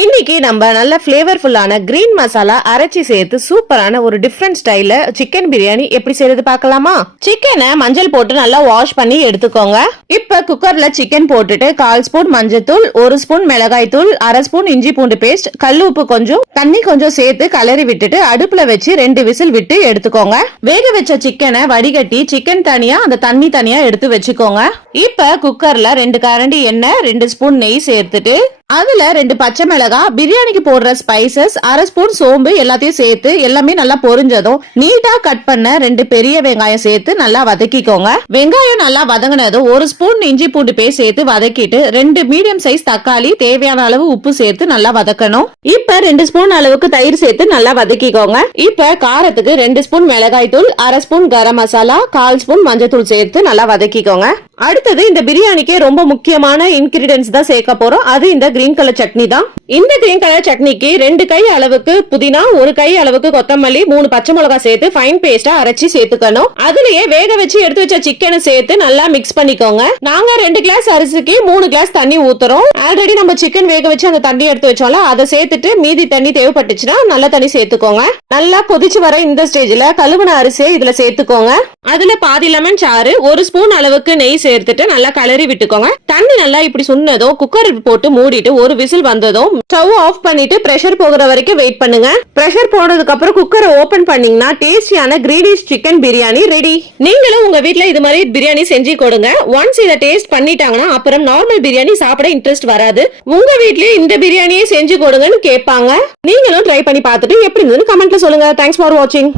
இன்னைக்கு நம்ம நல்ல ஃபிளேவர்ஃபுல்லான கிரீன் மசாலா அரைச்சி சேர்த்து சூப்பரான ஒரு டிஃப்ரெண்ட் ஸ்டைல்ல சிக்கன் பிரியாணி எப்படி செய்யறது பார்க்கலாமா? சிக்கனை மஞ்சள் போட்டு நல்லா வாஷ் பண்ணி எடுத்துக்கோங்க. இப்ப குக்கர்ல சிக்கன் போட்டுட்டு 1/4 ஸ்பூன் மஞ்சள்தூள், 1 ஸ்பூன் மிளகாய் தூள், 1/2 ஸ்பூன் இஞ்சி பூண்டு பேஸ்ட், கல் உப்பு கொஞ்சம், தண்ணி கொஞ்சம் சேர்த்து கலரி விட்டுட்டு அடுப்புல வச்சு 2 விசில் விட்டு எடுத்துக்கோங்க. வேக வச்ச சிக்கனை வடிகட்டி சிக்கன் தனியா அந்த தண்ணி தனியா எடுத்து வச்சுக்கோங்க. இப்ப குக்கர்ல 2 கரண்டி எண்ணெய், 2 ஸ்பூன் நெய் சேர்த்துட்டு அதுல 2 பச்சை மிளகாய், பிரியாணிக்கு போடுற ஸ்பைசஸ், 1/2 ஸ்பூன் சோம்பு எல்லாத்தையும் சேர்த்து எல்லாமே நல்லா பொரிஞ்சதும் நீட்டா கட் பண்ண 2 பெரிய வெங்காயம் சேர்த்து நல்லா வதக்கிக்கோங்க. வெங்காயம் நல்லா வதங்கினதும் 1 ஸ்பூன் இஞ்சி பூண்டு பேஸ்ட் சேர்த்து வதக்கிட்டு 2 மீடியம் சைஸ் தக்காளி, தேவையான அளவு உப்பு சேர்த்து நல்லா வதக்கணும். இப்ப 2 ஸ்பூன் அளவுக்கு தயிர் சேர்த்து நல்லா வதக்கிக்கோங்க. இப்ப காரத்துக்கு 2 ஸ்பூன் மிளகாய் தூள், 1/2 ஸ்பூன் கரம் மசாலா, 1/4 ஸ்பூன் மஞ்சள் தூள் சேர்த்து நல்லா வதக்கிக்கோங்க. அடுத்தது இந்த பிரியாணிக்கு ரொம்ப முக்கியமான இன்கிரிடியன்ஸ் தான் சேர்க்க போறோம். அது இந்த கிரீன் கலர் சட்னி தான். இந்த கிரீன் கலர் சட்னிக்கு 2 கை அளவுக்கு புதினா, 1 கை அளவுக்கு கொத்தமல்லி, 3 பச்சை மிளகாய் சேர்த்து ஃபைன் பேஸ்டா அரைச்சி சேர்த்துக்கணும். அதுலயே வேக வச்சு எடுத்து வச்ச சிக்கனை சேர்த்து நல்லா மிக்ஸ் பண்ணிக்கோங்க. நாங்க 2 கிளாஸ் அரிசிக்கு 3 கிளாஸ் தண்ணி ஊத்துறோம். ஆல்ரெடி நம்ம சிக்கன் வேக வச்சு அந்த தண்ணி எடுத்து வச்சோம்ல, அதை சேர்த்துட்டு மீதி தண்ணி தேவைப்பட்டுச்சுன்னா நல்ல தண்ணி சேர்த்துக்கோங்க. நல்லா கொதிச்சு வர இந்த ஸ்டேஜ்ல கழுவுன அரிசியை இதுல சேர்த்துக்கோங்க. அதுல பாதி லெமன் சாறு, 1 ஸ்பூன் அளவுக்கு நெய் சேர்த்துட்டு நல்லா கலரி விட்டுக்கோங்க. தண்ணி நல்லா இப்படி சுண்ணதும் குக்கர் போட்டு மூடிட்டு 1 விசில் வந்ததும் ஸ்டவ் ஆஃப் பண்ணிட்டு பிரஷர் போகிற வரைக்கும் வெயிட் பண்ணுங்க. பிரஷர் போனதுக்கு அப்புறம் குக்கரை ஓபன் பண்ணீங்கன்னா டேஸ்டியான கிரீனிஷ் சிக்கன் பிரியாணி ரெடி. நீங்களும் உங்க வீட்ல இது மாதிரி பிரியாணி செஞ்சு கொடுங்க. ஒன்ஸ் இதை டேஸ்ட் பண்ணிட்டாங்கன்னா அப்புறம் நார்மல் பிரியாணி சாப்பிட இன்ட்ரெஸ்ட் வராது. உங்க வீட்லயே இந்த பிரியாணியை செஞ்சு கொடுங்கன்னு கேட்பாங்க. நீங்களும் ட்ரை பண்ணி பார்த்துட்டு எப்படி இருந்ததுன்னு கமெண்ட்ல சொல்லுங்க. தேங்க்ஸ் ஃபார் வாட்சிங்.